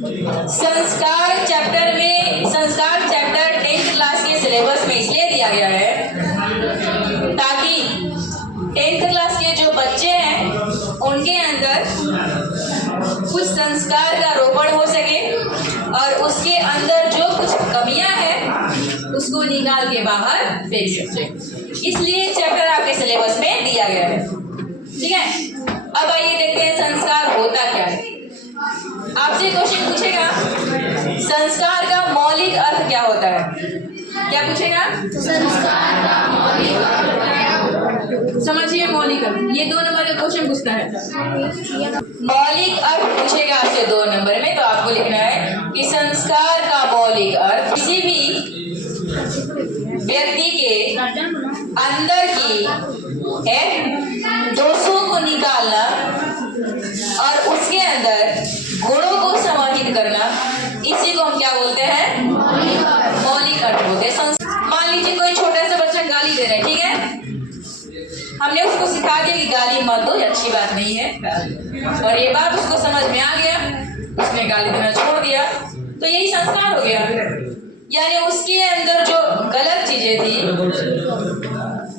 संस्कार chapter 10th class के syllabus में इसलिए दिया गया है ताकि 10th क्लास के जो बच्चे हैं उनके अंदर कुछ संस्कार का रोपण हो सके और उसके अंदर जो कुछ कमियां हैं उसको निकाल के बाहर फेंक सके। इसलिए चैप्टर आपके सिलेबस में दिया गया है। ठीक है, अब आइए देखते हैं संस्कार होता क्या है। आपसे क्वेश्चन पूछेगा संस्कार का मौलिक अर्थ क्या होता है। क्या पूछेगा? संस्कार का मौलिक अर्थ क्या होता है। समझिए मौलिक अर्थ, ये 2 नंबर का क्वेश्चन पूछता है। मौलिक अर्थ पूछेगा आपसे 2 नंबर में, तो आपको लिखना है कि संस्कार का मौलिक अर्थ किसी भी व्यक्ति के अंदर की दोषों को निकालना और उसके अंदर गुणों को समाहित करना, इसी को हम क्या बोलते हैं? मौलिक अर्थ बोलते हैं। मान लीजिए कोई छोटा सा बच्चा गाली दे रहा है, ठीक है, हमने उसको सिखा दिया कि गाली मत दो, ये अच्छी बात नहीं है, और ये बात उसको समझ में आ गया, उसने गाली देना छोड़ दिया, तो यही संस्कार हो गया। यानी उसके अंदर जो गलत चीजें थी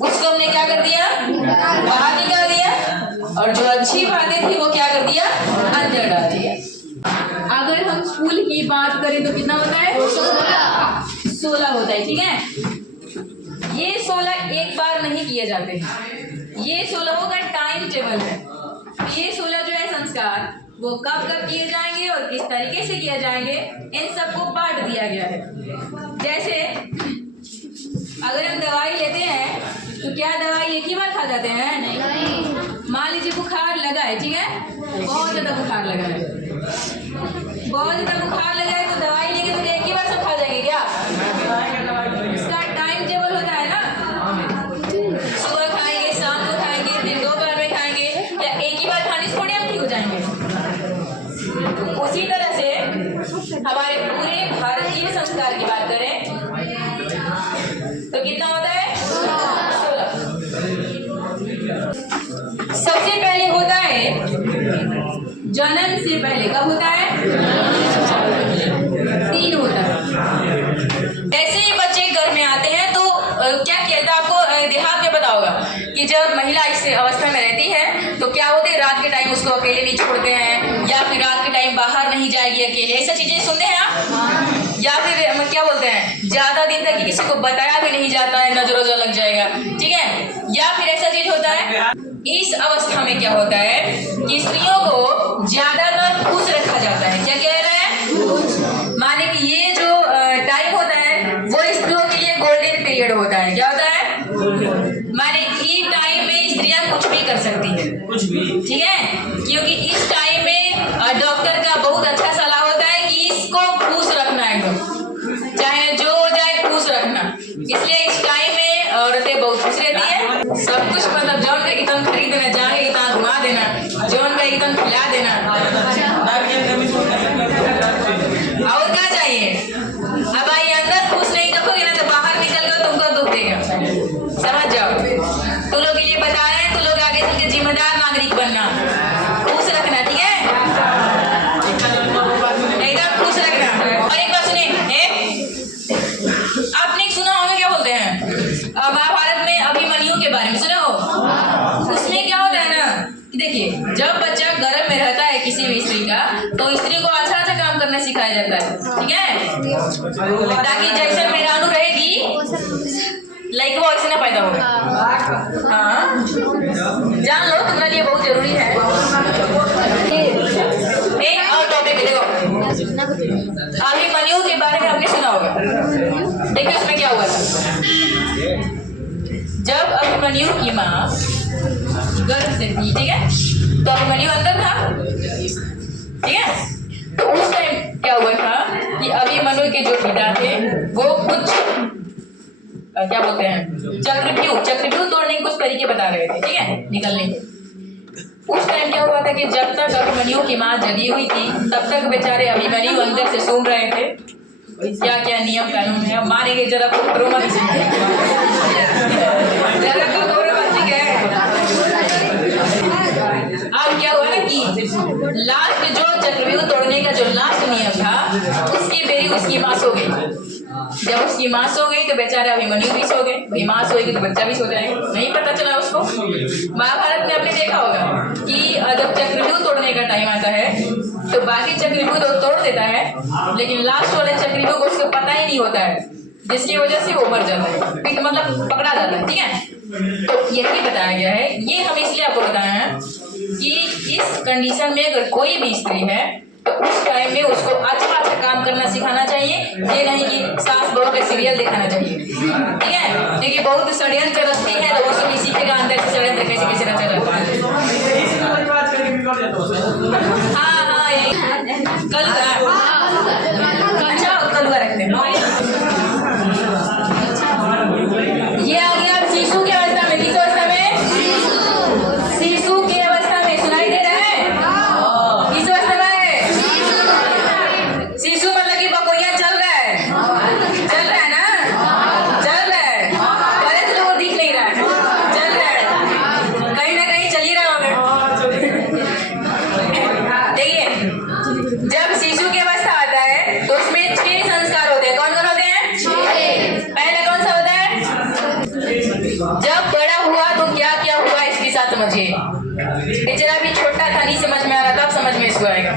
उसको हमने क्या कर दिया? बाहर निकाल दिया, और जो अच्छी बातें थी वो क्या कर दिया? अंदर डाल दिया। अगर हम स्कूल की बात करें तो कितना होता है? 16 होता है। ठीक है, ये 16 एक बार नहीं किए जाते हैं, ये 16 का टाइम टेबल है। ये 16 जो है संस्कार वो कब कब किए जाएंगे और किस तरीके से किए जाएंगे, इन सबको बांट दिया गया है। जैसे अगर हम दवाई लेते हैं तो क्या दवाई एक ही बार खा जाते हैं? नहीं। मान लीजिए बुखार लगा है, ठीक है, बहुत ज्यादा बुखार लगा है, बहुत ज्यादा बुखार लगा है, तो दवाई लेंगे तो एक ही बार सब खा जाएंगे क्या? इसका टाइम टेबल होता है ना, सुबह खाएंगे, शाम को खाएंगे, फिर दोपहर में खाएंगे, या एक ही बार खाने से थोड़ी हम ठीक हो जाएंगे। उसी तरह से हमारे पूरे भारतीय संस्कार की बात करें तो कितना होता है? 16। सबसे पहले होता है जन्म से पहले। कब होता है? 3 होता है। जैसे ही बच्चे घर में आते हैं तो क्या किया था, आपको देहात में पता होगा कि जब महिला इस अवस्था में रहती है तो क्या होते हैं, रात के टाइम उसको अकेले नहीं छोड़ते हैं, या फिर रात के टाइम बाहर नहीं जाएगी अकेले, ऐसा चीजें सुनते हैं आप। या फिर क्या बोलते हैं, ज्यादा दिन तक किसी को बताया भी नहीं जाता है, नजर वजर लग जाएगा, ठीक है। या फिर ऐसा चीज होता है, इस अवस्था में क्या होता है कि स्त्रियों को ज्यादातर खुश रखा जाता है। क्या कह रहे हैं? माने कि ये जो टाइम होता है वो स्त्रियों के लिए गोल्डन पीरियड होता है। क्या होता है? माने ये टाइम में स्त्रियां कुछ भी कर सकती है, कुछ भी, ठीक है, क्योंकि इस टाइम में डॉक्टर का बहुत अच्छा सलाह होता है कि इसको खुश रखना है, एकदम चाहे जो हो जाए खुश रखना। इसलिए इस टाइम में औरतें बहुत खुश रहती है। सब कुछ मतलब जौन का एकदम खरीद देना, जाके एकदम घुमा देना, जौन का एकदम खिला देना, और क्या चाहिए। अब आइए, अंदर खुश नहीं रखोगे ना तो बाहर निकल कर तुमको दुख देगा, समझ जाओ। तो लोग ये बता रहे हैं, तो लोग आगे चल के जिम्मेदार नागरिक बनना, खुश रखना, ठीक है, एकदम खुश रखना। और एक बात सुनिए, आपने सुना होगा, क्या बोलते हैं महाभारत में अभिमन्यु के बारे में सुना हो? उसमें क्या होता है ना, देखिए, जब बच्चा गर्भ में रहता है किसी भी स्त्री का, तो स्त्री को अच्छा अच्छा काम करना सिखाया जाता है, ठीक है, ताकि जैसे मेहरानू रहेगी लाइक वो ऐसे ना पैदा होगा। हाँ, जान लो, तुम्हारे लिए बहुत जरूरी है। एक और टॉपिक देखो, अभिमन्यु के बारे में आपने सुना होगा। देखिए उसमें क्या हुआ था। जब अभिमन्यु की माँ गर्भ से थी, ठीक है, तो अभिमन्यु अंदर था, ठीक है, तो उस टाइम क्या हुआ था कि अभिमन्यु के जो पिता थे वो कुछ क्या बोलते हैं, चक्रव्यूह तोड़ने के कुछ तरीके बता रहे थे, ठीक है, निकलने के। उस टाइम क्या हुआ था कि जब तक अभिमन्यु की माँ जगी हुई थी तब तक बेचारे अभिमन्यु अंदर से सूंघ रहे थे क्या क्या नियम कानून है। मारेंगे जरा पुत्रों मत अब क्या हुआ ना कि लास्ट जो चक्रव्यूह तोड़ने का जो लास्ट नियम था, उसकी बेरी उसकी मां सो गई। जब उसकी मां सो गई तो बेचारा अभिमन्यु भी सो गए, भाई मां सोएगी तो बच्चा भी सो जाएगा, नहीं पता चला उसको। महाभारत में आपने देखा होगा कि जब चक्रव्यूह तोड़ने का टाइम आता है तो बाकी चक्रव्यूह तो तोड़ देता है, लेकिन लास्ट वाले चक्रव्यूह को उसको पता ही नहीं होता है, जिसकी वजह से वो मर जाता है, मतलब पकड़ा जाता है। ठीक है, तो यही बताया गया है। ये हम इसलिए आपको बताया है कि इस कंडीशन में अगर कोई भी स्त्री है तो उस टाइम में उसको अच्छा अच्छा काम करना सिखाना चाहिए, ये नहीं कि सास बहू का सीरियल दिखाना चाहिए। ठीक है, क्योंकि बहुत षड्यंत्र रचती है तो उसको किसी के अंदर से षड्यंत्र कैसे कैसे रचा जाता है। हाँ यही अच्छा कलुआ रखते हैं। ये आ गया अब शिशु की अवस्था में। किस अवस्था में? शिशु की अवस्था में। सुनाई दे रहा है? किस अवस्था में? शिशु मतलब कि बकोया चल रहा है, चल रहा है ना, चल रहा है। पहले तो लोगों दिख नहीं रहा है, चल रहा है, कहीं ना कहीं चल ही रहा होगा। देखिए, जब शिशु की अवस्था आता है तो उसमें 6 संस्कार होते हैं। कौन कौन होते हैं? 6। पहले कौन सा होता है? जब बड़ा हुआ तो क्या क्या हुआ इसके साथ समझिए। बेचारा भी छोटा था, नहीं समझ में आ रहा था, अब समझ में इसको आएगा।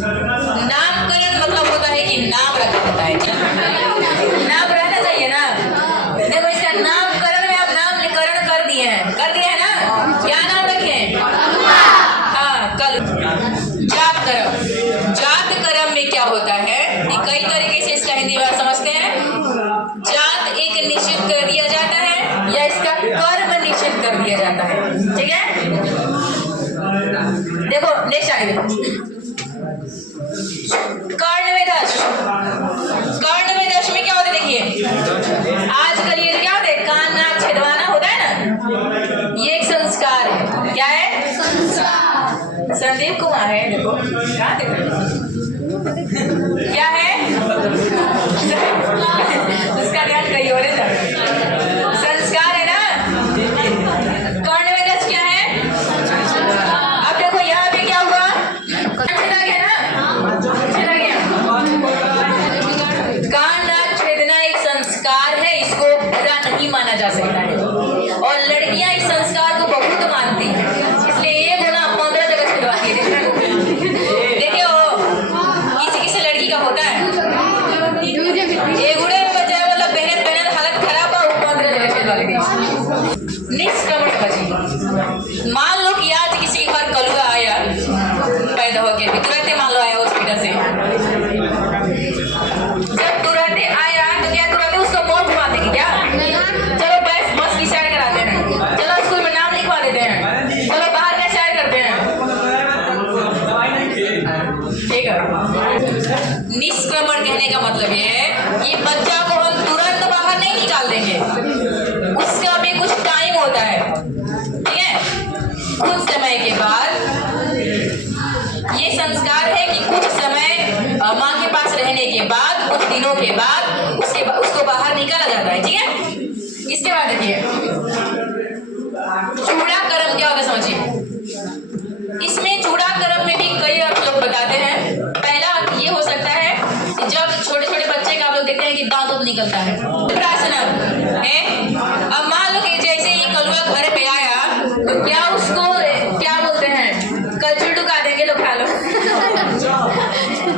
नामकरण मतलब होता है कि नाम रखा जाता है, नाम रहना चाहिए ना। देखो इसका नामकरण में आप नामकरण कर दिए हैं, कर दिया है ना। क्या नाम रखे? हाँ, कल। जात कर्म। जात कर्म में क्या होता है कि कई तरीके से इसका हिंदी में समझते हैं। जात एक निश्चित कर दिया जाता है या इसका कर्म निश्चित कर दिया जाता है। ठीक है, देखो नेक्स्ट आगे देखो। कर्ण में दश। कर्ण में दश में क्या होता है? देखिए आजकल ये क्या होता है, कान नाक छिदवाना होता है ना, ये एक संस्कार है। क्या है? संस्कार। संदीप कुमार है, देखो क्या क्या है? उसका ध्यान कहीं और है। संस्कार है ना। कर्ण में दश क्या है? अब देखो यहाँ पे क्या हुआ, छिदा गया ना, छिदा गया। कान नाक छेदना एक संस्कार है, इसको बुरा नहीं माना जा सकता है, और लड़कियां इस संस्कार को बहुत मानती हैं, इसलिए ये गुना 15 जगह छिदवाती है। देखिए किसी किसी लड़की का होता है, एगुड़े में बचाए मतलब पहले पहले हालत खराब हो, 15 जगह छिदवा लेती। निष्क्रमण बची। मान लो कि आज किसी के घर कलुआ आया पैदा होके, तुरंत मान लो आया हॉस्पिटल से, जब तुरंत आया तो क्या तुरंत उसको मोड़ घुमा देगी क्या? चलो बस बस की साइड कराते हैं, चलो स्कूल में नाम लिखवा देते हैं, चलो बाहर का साइड करते हैं। ठीक है, निष्क्रमण कहने का मतलब ये है कि बच्चा को हम तुरंत बाहर नहीं निकाल देंगे, उसका भी कुछ टाइम होता है। ठीक है, कुछ समय के बाद ये संस्कार है कि कुछ समय माँ के पास रहने के बाद, कुछ दिनों के बाद उसको बाहर निकाला जाता है। ठीक है, इसके बाद देखिए चूड़ा कर्म क्या होता है समझिए। इसमें चूड़ा कर्म में भी कई आप लोग बताते हैं। पहला ये हो सकता है कि जब छोटे छोटे बच्चे का आप लोग देखते हैं कि दांत निकलता है, प्रार्थना है। अब मान लो कि जैसे ही कलुआ घर पे आया तो क्या उसको क्या बोलते हैं, कलछुल ढुका देंगे, लो खा लो,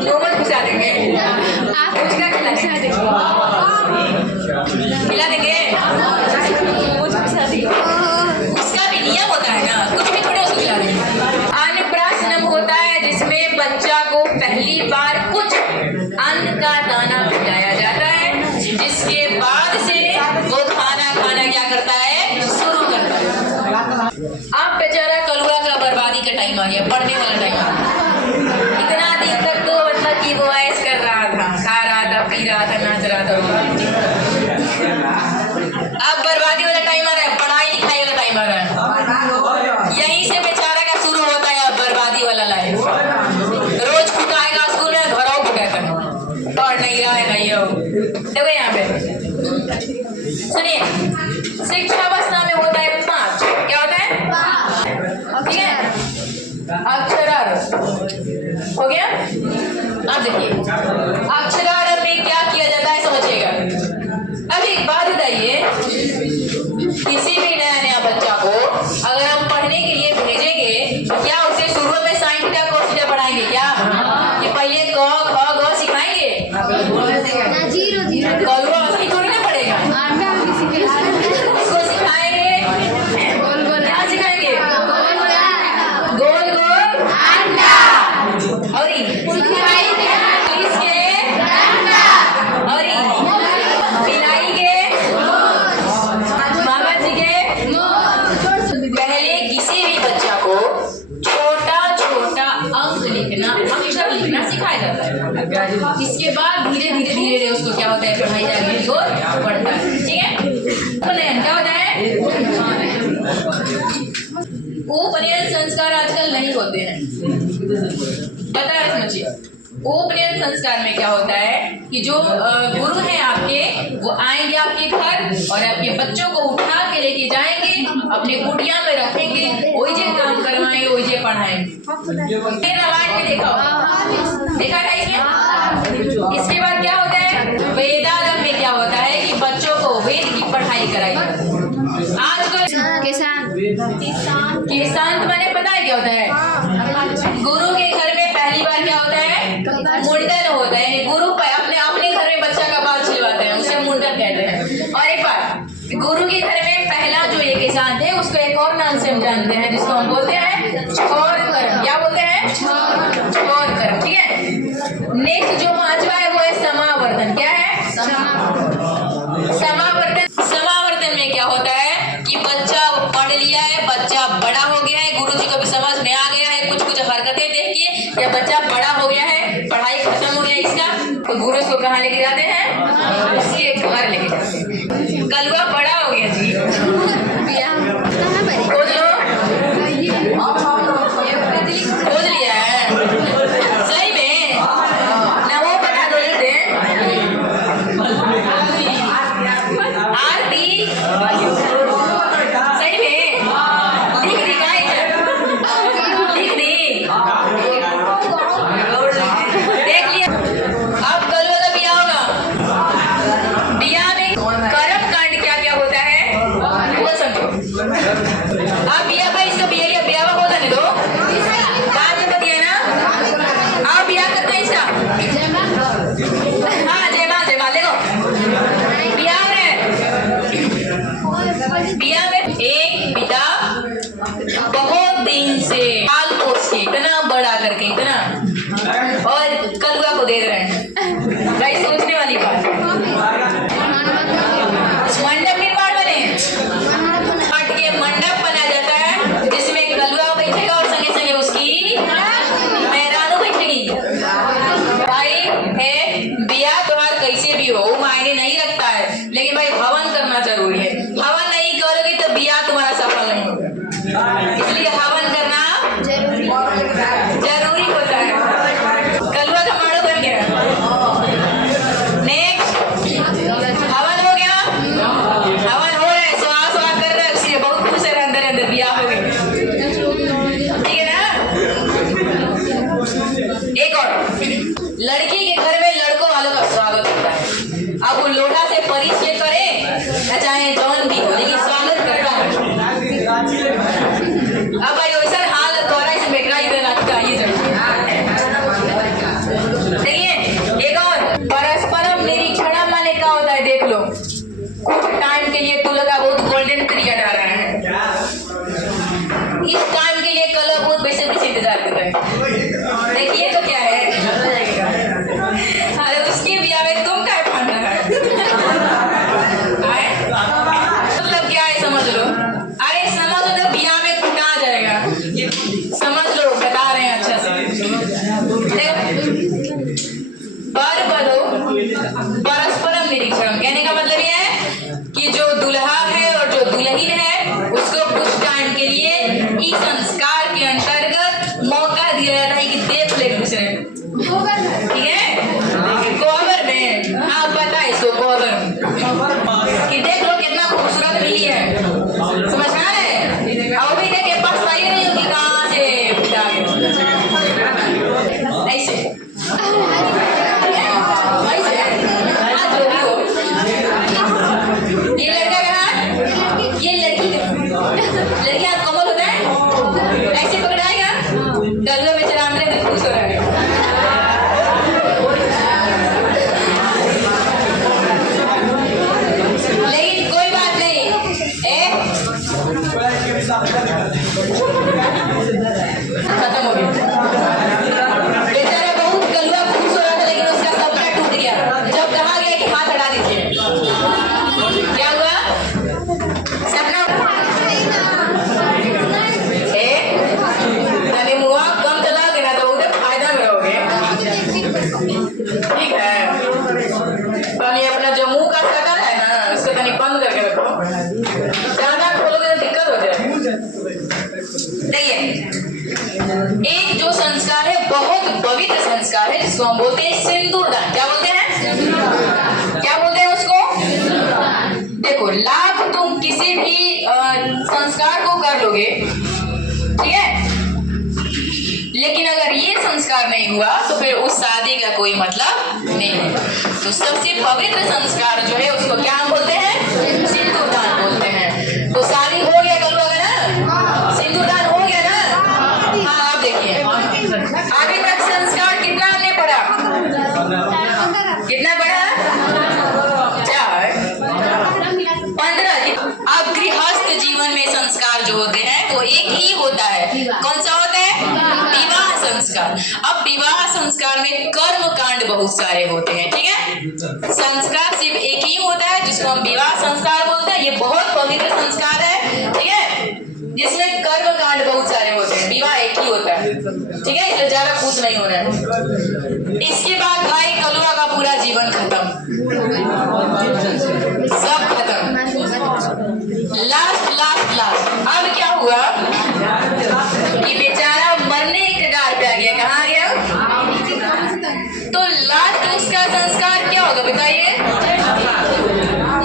नोबत घुसा देंगे, उसका खिला देंगे, उसका भी नियम होता है ना, कुछ भी थोड़े उसको खिला देंगे। अन्नप्राशनम होता है जिसमें बच्चा को पहली बार कुछ अन्न का दाना खिलाया जाता है, जिसके बाद से वो खाना खाना क्या करता है, शुरू करता है। अब बेचारा कलुआ का बर्बादी का टाइम आ गया, पढ़ने वाला टाइम आ गया। इतना दिन तक तो मतलब कि वो ऐश कर रहा था, खा रहा था, पी रहा था, नाच रहा था। अब बर्बादी वाला टाइम आ रहा है, पढ़ाई लिखाई वाला टाइम आ रहा है, यहीं से बेचारा का शुरू होता है बर्बादी वाला लाइफ। रोज फुटाएगा स्कूल में, घरों फुटाएगा, पढ़ नहीं रहा है नहीं हो। देखो यहाँ पे सुनिए, शिक्षावस्था में होता है 5। क्या होता है? ठीक है, अक्षर हो गया। अब देखिए अक्षरारंभ में क्या किया जाता है समझिएगा। अब एक बात बताइए, किसी भी नया बच्चा को अगर हम पढ़ने के लिए भेजेंगे तो क्या उसे शुरू में साइन थीटा कोस थीटा पढ़ाएंगे क्या? कि पहले क ख ग सिखाएंगे? कलवा असली थोड़ी ना पड़ेगा, उसको सिखाएंगे क्या सिखाएंगे? गोल गोल अंडा और बिलाई के मामा जी के। पहले किसी भी बच्चा को छोटा छोटा अंक लिखना, अक्षर लिखना सिखाया जाता है। इसके बाद धीरे धीरे धीरे धीरे उसको क्या होता है, पढ़ाई जाएगी और बढ़ता है। ठीक है, तो क्या होता है, उपनयन संस्कार आजकल नहीं होते हैं, पता है? समझिए उपनयन संस्कार में क्या होता है कि जो गुरु हैं आपके, वो आएंगे आपके घर और आपके बच्चों को उठा के लेके जाएंगे, अपने कुटिया में रखेंगे, वही जे काम करवाएंगे, वही जे पढ़ाएंगे। फिर रामायण में देखा था इसमें। इसके बाद क्या होता है, वेदागम में क्या होता है कि बच्चों को वेद की पढ़ाई कराई जाती है। आजकल किसान मैंने पता है क्या होता है, गुरु के घर में पहली बार क्या होता है, मुंडन होता है। गुरु अपने घर में बच्चा का बाल छिलवाते हैं, उसे मुंडन कहते हैं। और एक बार गुरु के घर में पहला जो ये किसान थे उसको एक और नाम से हम जानते हैं, जिसको हम बोलते हैं छोर कर्म। क्या बोलते हैं? छोर कर्म। ठीक है, नेक्स्ट जो पांचवा है वो है समावर्तन। क्या है? समावर्तन। समावर्तन में क्या होता है कि बच्चा पढ़ लिया है, बच्चा बड़ा हो गया है, गुरुजी को भी समझ में आ गया है, कुछ कुछ हरकतें देख के, या बच्चा बड़ा हो गया है, पढ़ाई खत्म हो गया इसका, तो गुरु को कहाँ लेके जाते हैं? उसके घर लेके जाते हैं। कलवा बड़ा हो गया जी, खोज लो, खोज लिया है सही में ना, वो बता दो लेते आरती सही में लिख दी, लिख दी, देख लिया। अब कलवा का बिया होगा, बिया में कर्म कांड क्या क्या होता है वो समझो। अब बिया भाई इसका बिया होता नहीं दो बाद में बतिया ना। अब बिया करते हैं इसका, हाँ जय माँ देखो बिया बिया में एक पिता बहुत दिन से पाल पोस के इतना बड़ा करके इतना, और कलवा को दे रहे हैं। भाई सोचने वाली बात, मंडप निर्माण बने, हट के मंडप बना जाता है जिसमें कलवा बैठेगा और संगे संगे उसकी मेहरानू बैठेगी। भाई है बिया तुम्हारा कैसे भी हो मायने नहीं रखता है, लेकिन भाई हवन करना जरूरी है। हवन नहीं करोगे तो बिया तुम्हारा सफल नहीं होगा, इसलिए हवन करना जरूरी होता है। कलवा का माड़ो बन गया। नेक्स्ट हवन हो गया, हवन हो रहा है, स्वाहा कर रहा है, इसलिए बहुत खुश है, अंदर अंदर बिया हो गई। ठीक है ना। एक और, लड़की के घर में लड़कों वालों का स्वागत होता है। अब वो लोढ़ा से परिचय करे चाहे जौन भी हो, लेकिन स्वागत करता है। अब भाई वैसा हाल द्वारा इसे बेकराई देना चाहिए देखिए। एक और परस्परम निरीक्षण माने क्या होता है देख लो। कुछ टाइम के लिए तू लगा बहुत गोल्डन पीरियड आ रहा है, इस टाइम के लिए कल बहुत बेसब्री से इंतजार कर रहे हैं। देखिए तो क्या है, अरे उसके बिया में तुम क्या फंड रहा है, मतलब क्या है समझ लो। अरे समझ लो, बिया में कुटा जाएगा, समझ लो, बता रहे हैं अच्छा से। परस्परम निरीक्षण कहने का मतलब यह है कि जो दुल्हा है और जो दुल्हन है उसको कुछ टाइम के लिए इस संस्कार के अंतर्गत मौका दिया जाता है कि देख ले दूसरे। ठीक है, गोबर में हाँ पता है इसको, गोबर कि देख लो कितना खूबसूरत मिली है, समझ में आ रहा है। और भी देखे पास सही नहीं होगी कहाँ से सामने में खुश हो रहा है। लेकिन कोई बात नहीं, खत्म हो गया। बेचारा बहुत कलुआ खुश हो रहा था, लेकिन उसका सपना टूट गया जब कहा गया कि हाथ हटा दीजिए। क्या हुआ? सपना यानी मुआ कम चला के ना तो उधर फायदा में रहोगे। ठीक है, पानी अपना जो मुंह का शटर है ना उसको कहीं बंद करके रखो, ज्यादा खोलोगे तो दिक्कत हो जाए। देखिए, एक जो संस्कार है बहुत पवित्र संस्कार है जिसको हम बोलते हैं सिंदूरदान। क्या बोलते हैं? क्या बोलते हैं उसको? देखो, लाख तुम किसी भी संस्कार को कर लोगे, ठीक है, लेकिन अगर ये संस्कार नहीं हुआ तो फिर उस शादी का कोई मतलब नहीं है। तो सबसे पवित्र संस्कार जो है उसको क्या हम बोलते हैं? सिंदूरदान बोलते हैं। तो शादी हो गया कल वगैरह ना, सिंदूरदान हो गया ना। हाँ, आप देखिए अभी तक संस्कार कितना हमने पढ़ा? कितना पढ़ा? 4, 15। अब गृहस्थ जीवन में संस्कार जो होते हैं वो एक ही होता है। कौन सा होता है? विवाह संस्कार। अब विवाह संस्कार में कर्म कांड बहुत सारे होते हैं, ठीक है। संस्कार सिर्फ एक ही होता है जिसको हम विवाह संस्कार बोलते हैं। ये बहुत पवित्र संस्कार है, ठीक है, जिसमें कर्म कांड बहुत सारे होते हैं, विवाह एक ही होता है, ठीक है। इसलिए ज्यादा पूछ नहीं होना है। इसके बाद भाई कलुआ का पूरा जीवन खत्म, सब खत्म, लास्ट लास्ट लास्ट। अब क्या हुआ कि बेचारा मरने के कगार पे आ गया। कहाँ गया? तो लास्ट उसका संस्कार क्या होगा बताइए?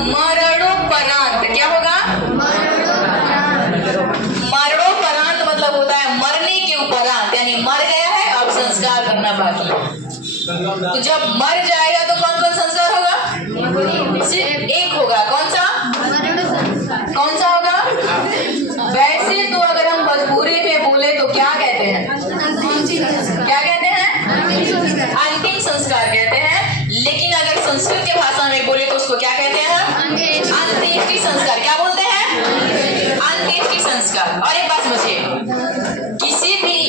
मरणोपरांत। क्या होगा? मरणोपरांत मतलब होता है मरने के उपरांत, यानी मर गया है अब संस्कार करना बाकी है। तो जब मर जाएगा तो कौन कौन संस्कार होगा? सिर्फ एक होगा। कौन सा? कौन सा होगा? वैसे तो अगर हम भोजपुरी में बोले तो क्या कहते हैं? क्या कहते हैं? अंतिम संस्कार कहते हैं। लेकिन अगर संस्कृत के भाषा में बोले तो उसको क्या कहते हैं? अंत्येष्टि संस्कार। क्या बोलते हैं? अंत्येष्टि संस्कार। और एक बात समझिए, किसी भी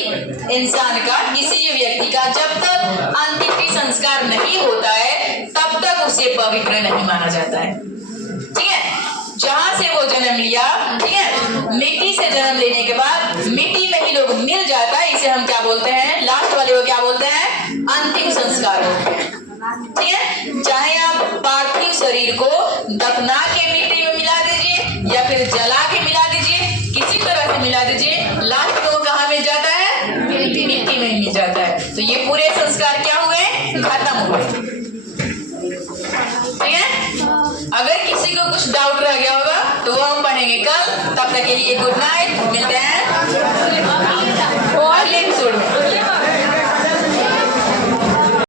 इंसान का, किसी भी व्यक्ति का जब तक अंत्येष्टि संस्कार नहीं होता है तब तक उसे पवित्र नहीं माना जाता है, ठीक है। जहां से वो जन्म लिया, ठीक है, मिट्टी से जन्म लेने के बाद मिट्टी में ही लोग मिल जाता है, इसे हम क्या बोलते हैं? लास्ट वाले को क्या बोलते हैं? अंतिम संस्कार बोलते हैं, ठीक है। चाहे आप पार्थिव शरीर को दफना के मिट्टी में मिला दीजिए या फिर जला के मिला दीजिए, किसी तरह से मिला दीजिए, लास्ट में वो कहाँ मिल जाता है? मिट्टी में ही मिल जाता है। तो ये पूरे संस्कार क्या हुए? खत्म हुए, ठीक है। अगर किसी को कुछ डाउट रह गया होगा तो वो हम पढ़ेंगे कल। तब तक के लिए गुड नाइट, मिलते हैं अगले एपिसोड में।